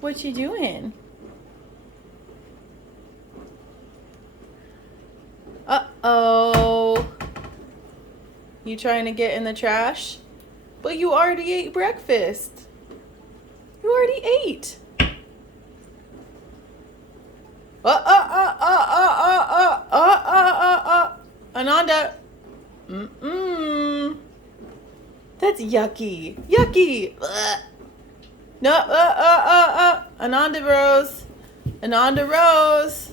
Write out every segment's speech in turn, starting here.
What you doing? Uh-oh. You trying to get in the trash? But you already ate breakfast. You already ate. Ananda. That's yucky. Yucky. Ugh. No, Ananda Rose. Ananda Rose.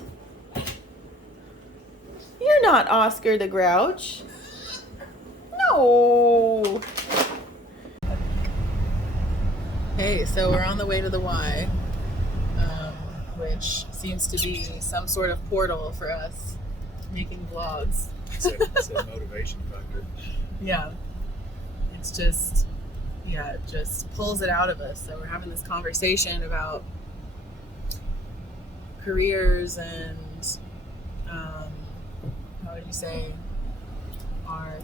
You're not Oscar the Grouch. No. Hey, so we're on the way to the Y, which seems to be some sort of portal for us making vlogs. It's a motivation factor. Yeah. It's just, it just pulls it out of us. So we're having this conversation about careers and, how would you say, our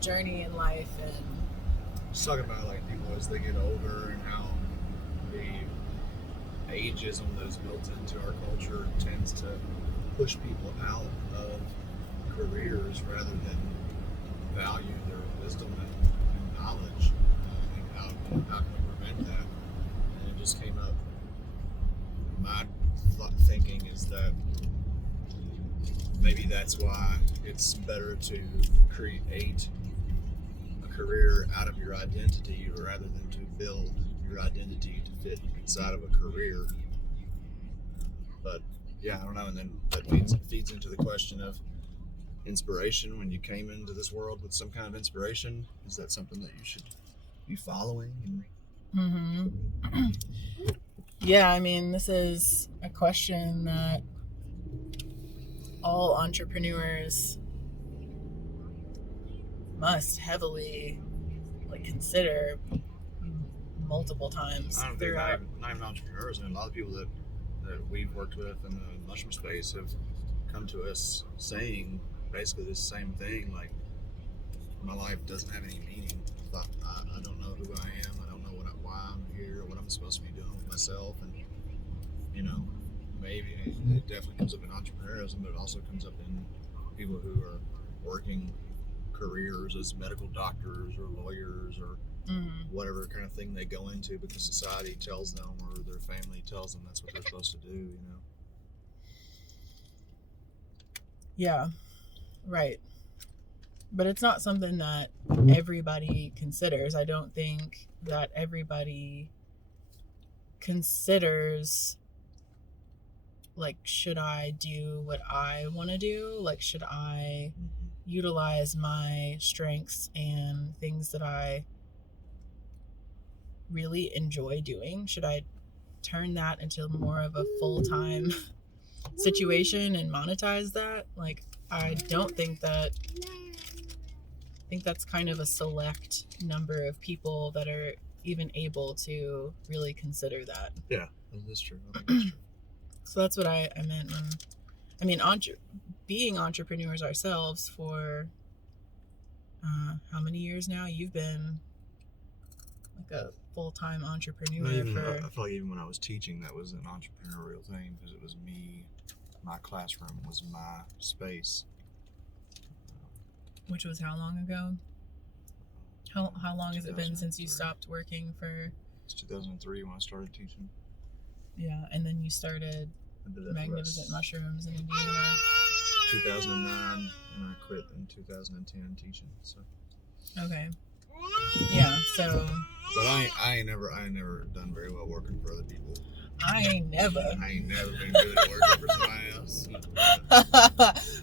journey in life, and Just talking about like people as they get older and how the ageism that's built into our culture tends to push people out of careers rather than value their wisdom and knowledge. And how can we prevent that? And it just came up. My thinking is that maybe that's why it's better to create a career out of your identity rather than to build your identity to fit inside of a career. But yeah, I don't know. And then that feeds into the question of inspiration. When you came into this world with some kind of inspiration, is that something that you should be following? Yeah, I mean, this is a question that all entrepreneurs must heavily consider multiple times throughout. Not even entrepreneurs, and a lot of people that we've worked with in the mushroom space have come to us saying basically the same thing, like, my life doesn't have any meaning. I don't know who I am. I don't know why I'm here, what I'm supposed to be doing with myself. And maybe it definitely comes up in entrepreneurism, but it also comes up in people who are working careers as medical doctors or lawyers or whatever kind of thing they go into because society tells them or their family tells them that's what they're supposed to do, Yeah, right. But it's not something that everybody considers. I don't think that everybody considers, should I do what I want to do? Should I utilize my strengths and things that I really enjoy doing? Should I turn that into more of a full-time situation and monetize that? I don't think that. I think that's kind of a select number of people that are even able to really consider that. Yeah, that's true. I think that's true. So that's what I meant when, being entrepreneurs ourselves for how many years now? You've been a full-time entrepreneur I feel like even when I was teaching, that was an entrepreneurial thing because it was me. My classroom was my space. Which was how long ago? How long has it been since you stopped working for? It's 2003 when I started teaching. Yeah, and then you started Magnificent Mushrooms in Indiana. 2009, and I quit in 2010 teaching. So. Okay. Yeah. So. But I ain't never done very well working for other people. I ain't never been good at working for somebody else.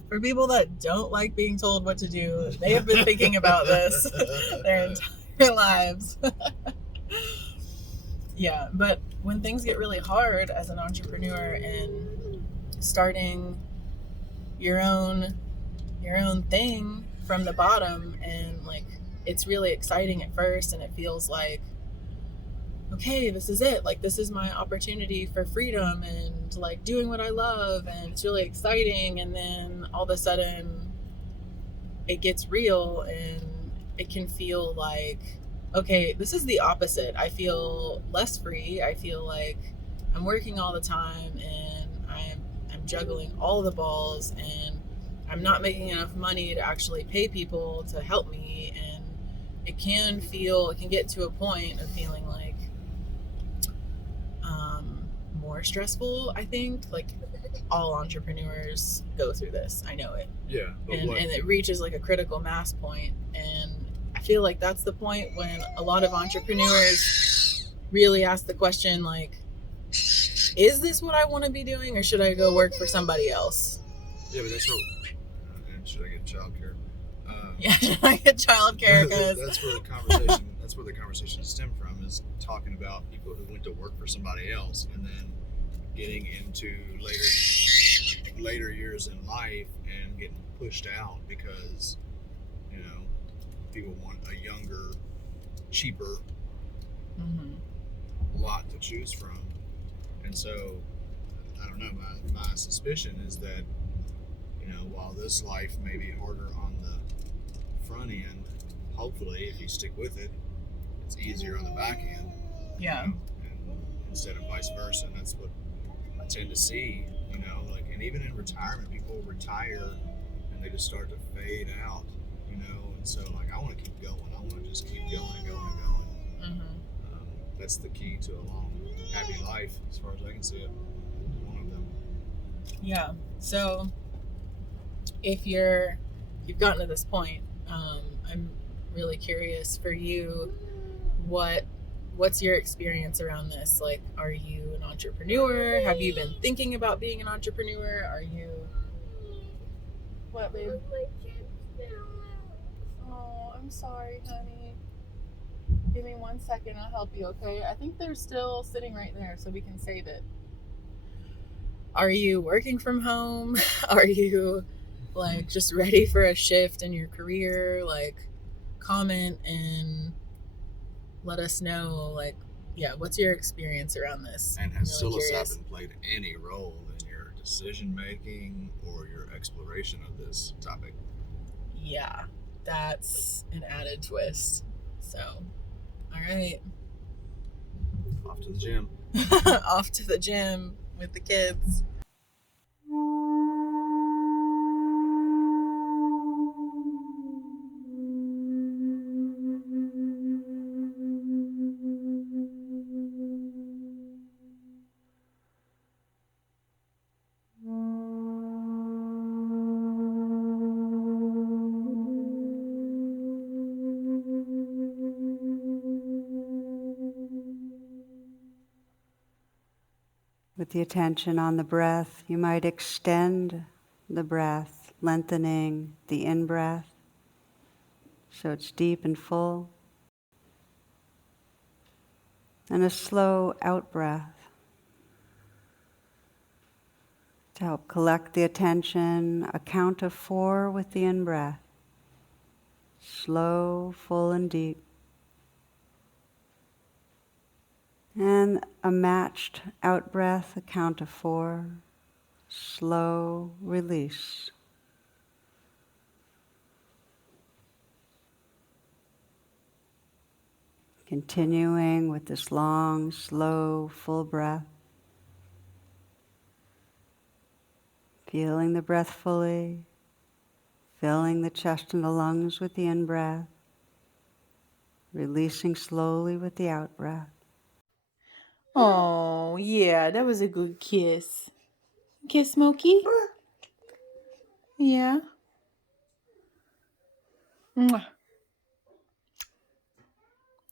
For people that don't like being told what to do, they have been thinking about this their entire lives. Yeah, but when things get really hard as an entrepreneur and starting your own thing from the bottom, and like it's really exciting at first, and it feels like, okay, this is it, like this is my opportunity for freedom and like doing what I love, and it's really exciting. And then all of a sudden it gets real, and it can feel like, okay, this is the opposite. I feel less free. I feel like I'm working all the time, and I'm juggling all the balls, and I'm not making enough money to actually pay people to help me. And it can get to a point of feeling like more stressful. I think like all entrepreneurs go through this. I know it. Yeah. And it reaches like a critical mass point. And I feel like that's the point when a lot of entrepreneurs really ask the question, like, is this what I want to be doing, or should I go work for somebody else? Yeah, but that's what. And should I get childcare? Yeah, should I get childcare? Because that's where the conversation stemmed from, is talking about people who went to work for somebody else and then getting into later years in life and getting pushed out because, you know, people want a younger, cheaper lot to choose from. And so, I don't know, my suspicion is that, you know, while this life may be harder on the front end, hopefully, if you stick with it, it's easier on the back end. Yeah. You know, and instead of vice versa. And that's what I tend to see, you know, like, and even in retirement, people retire and they just start to fade out, you know. And so, like, I want to keep going. I want to just keep going and going and going. That's the key to a long, happy life, as far as I can see it. One of them. Yeah. So, if you've gotten to this point, I'm really curious for you, what's your experience around this? Like, are you an entrepreneur? Have you been thinking about being an entrepreneur? Are you... What, babe? Oh, I'm sorry, honey. Give me 1 second, I'll help you, okay? I think they're still sitting right there, so we can save it. Are you working from home? Are you like just ready for a shift in your career? Like, comment and let us know, like, yeah, what's your experience around this? And has psilocybin played any role in your decision making or your exploration of this topic? Yeah, that's an added twist. So, all right. Off to the gym. Off to the gym with the kids. With the attention on the breath, you might extend the breath, lengthening the in-breath so it's deep and full, and a slow out-breath to help collect the attention. A count of 4 with the in-breath, slow, full, and deep. And a matched out-breath, a count of 4, slow release. Continuing with this long, slow, full breath. Feeling the breath fully, filling the chest and the lungs with the in-breath, releasing slowly with the out-breath. Oh, yeah, that was a good kiss. Kiss, Smokey? Yeah. Mwah.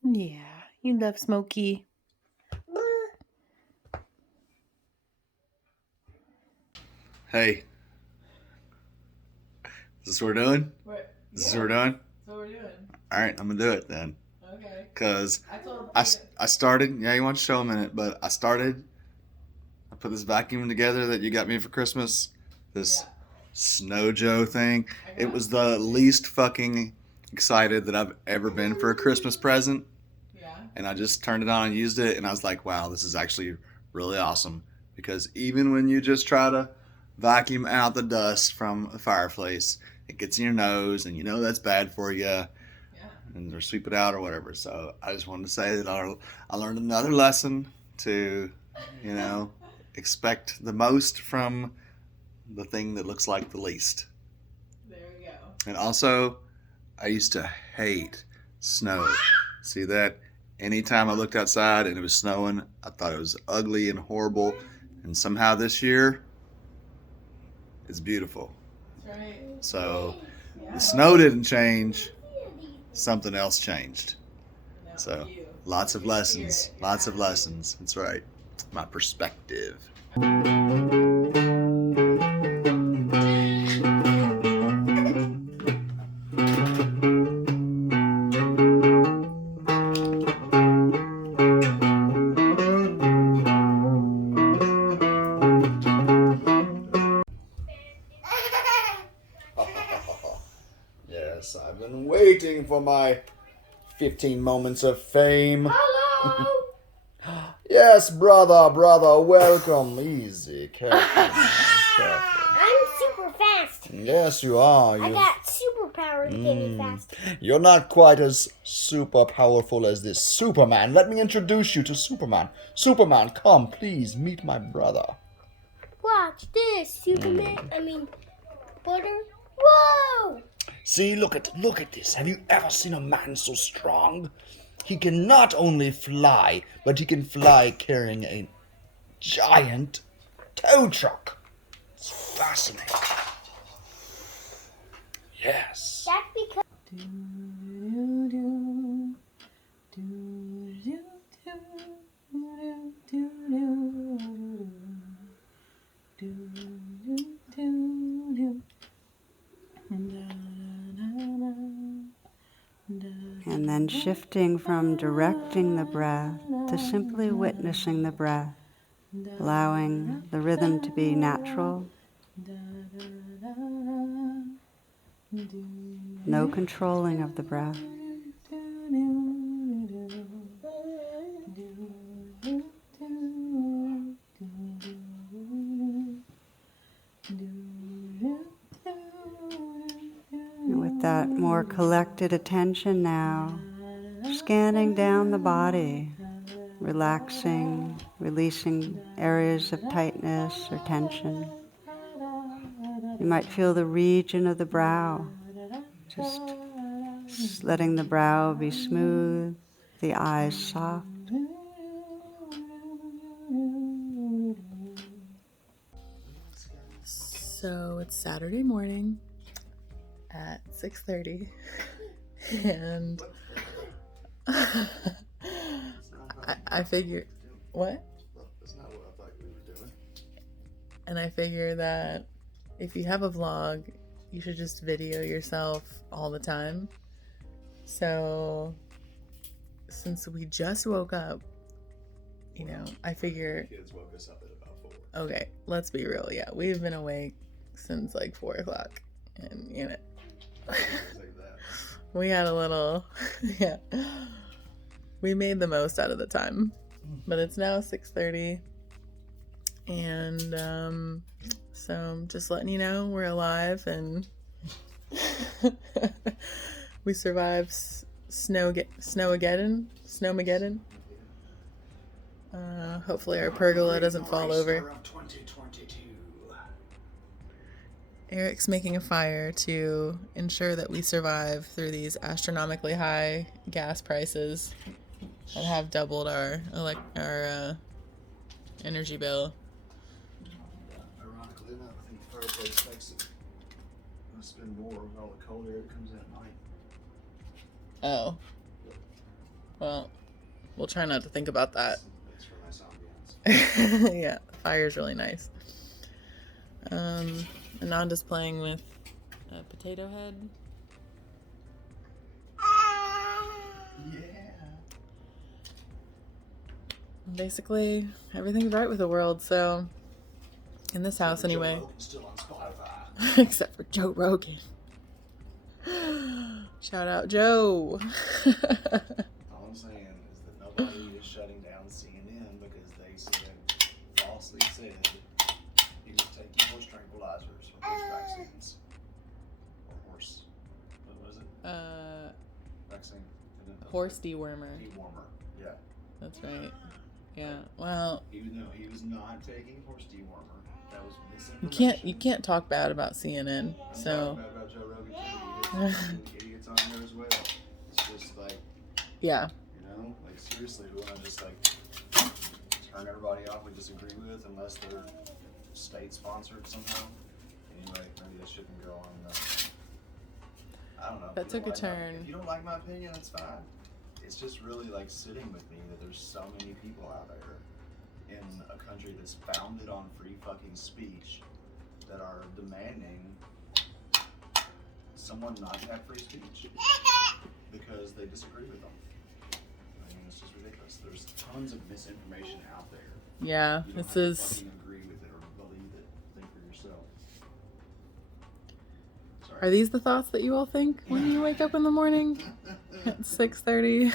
Yeah, you love Smokey. Hey. Is this what we're doing? Is this what we're doing? That's what we're doing. Alright, I'm gonna do it then. Okay. Because I started, yeah, you want to show a minute, but I put this vacuum together that you got me for Christmas. This Snow Joe thing. It was the least fucking excited that I've ever been for a Christmas present. Yeah. And I just turned it on and used it, and I was like, wow, this is actually really awesome. Because even when you just try to vacuum out the dust from a fireplace, it gets in your nose, and you know that's bad for you. Yeah. And or sweep it out or whatever. So I just wanted to say that I learned another lesson to, you know, expect the most from the thing that looks like the least. There we go. And also, I used to hate snow. See that? Anytime I looked outside and it was snowing, I thought it was ugly and horrible. And somehow this year, it's beautiful. That's right. So Yeah. the snow didn't change. Something else changed. No, So you. lots of Your lessons. spirit, Lots of your lessons. That's right. My perspective. Yes, I've been waiting for my 15 moments of fame. Hello! Yes, brother, welcome. Easy, careful, man, careful. I'm super fast. Yes, you are. I got superpower to get me fast. You're not quite as super powerful as this Superman. Let me introduce you to Superman. Superman, come, please, meet my brother. Watch this, Superman. I mean, butter. Whoa! See, look at this. Have you ever seen a man so strong? He can not only fly, but he can fly carrying a giant tow truck. It's fascinating. Yes. That's because. And then shifting from directing the breath to simply witnessing the breath, allowing the rhythm to be natural. No controlling of the breath. And with that more collected attention now, scanning down the body, relaxing, releasing areas of tightness or tension. You might feel the region of the brow, just letting the brow be smooth, the eyes soft. So it's Saturday morning at 6:30 and I figure, what? That's not what I thought we were doing. And I figure that if you have a vlog, you should just video yourself all the time. So since we just woke up, you know, I figure, Kids woke us up at about 4. okay, let's be real. Yeah, we've been awake since like 4 o'clock, and you know, we had a little, yeah, we made the most out of the time. But it's now 6:30, and so I'm just letting you know we're alive and we survived Snowmageddon. Hopefully our pergola doesn't fall over. Eric's making a fire to ensure that we survive through these astronomically high gas prices that have doubled our energy bill. Ironically enough, I think the fireplace makes it spend more with all the cold air that comes in at night. Oh. Well, we'll try not to think about that. Makes for a nice ambiance. Yeah, fire's really nice. Ananda's playing with a potato head. Yeah. Basically, everything's right with the world, so in this house anyway. Still on Spotify. Except for Joe Rogan. Shout out Joe. All I'm saying is that nobody is shutting down CNN because they falsely said he was taking horse tranquilizers or horse vaccines. Or horse, what was it? Vaccine. Horse dewormer. Dewormer, yeah. That's right. Yeah. Well, Even though he was not taking horse dewormer, that was misinformation. you can't talk bad about CNN. I'm So talking about Joe Rogan too. Idiots on there as well. It's just like, yeah. you know, like seriously, we want to just like turn everybody off we disagree with unless they're state sponsored somehow. Anyway, maybe that shouldn't go on. I don't know. That took a turn. If you don't like my opinion, that's fine. It's just really like sitting with me that there's so many people out there in a country that's founded on free fucking speech that are demanding someone not to have free speech because they disagree with them. I mean, it's just ridiculous. There's tons of misinformation out there. Yeah. You don't This have to is. fucking agree with it or believe it. Think for yourself. Sorry. Are these the thoughts that you all think when you wake up in the morning at 6:30?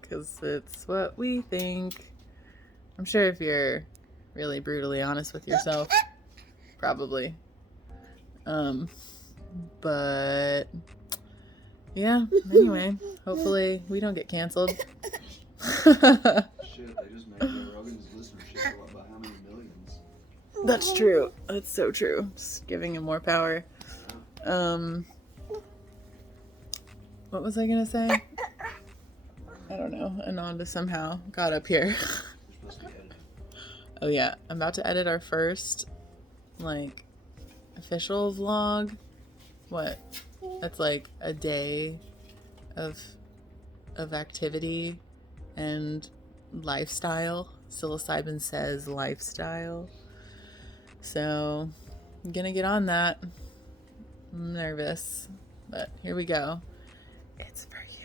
Because it's what we think. I'm sure if you're really brutally honest with yourself, probably. But yeah, anyway, hopefully we don't get canceled. Shit, they just made Joe Rogan's listenership go up by how many millions? That's true. That's so true. Just giving him more power. What was I gonna say? I don't know. Ananda somehow got up here. You're supposed to be editing. Oh yeah, I'm about to edit our first, like, official vlog. What? That's like a day of activity and lifestyle. Psilocybin Says lifestyle. So I'm gonna get on that. I'm nervous, but here we go. It's for you.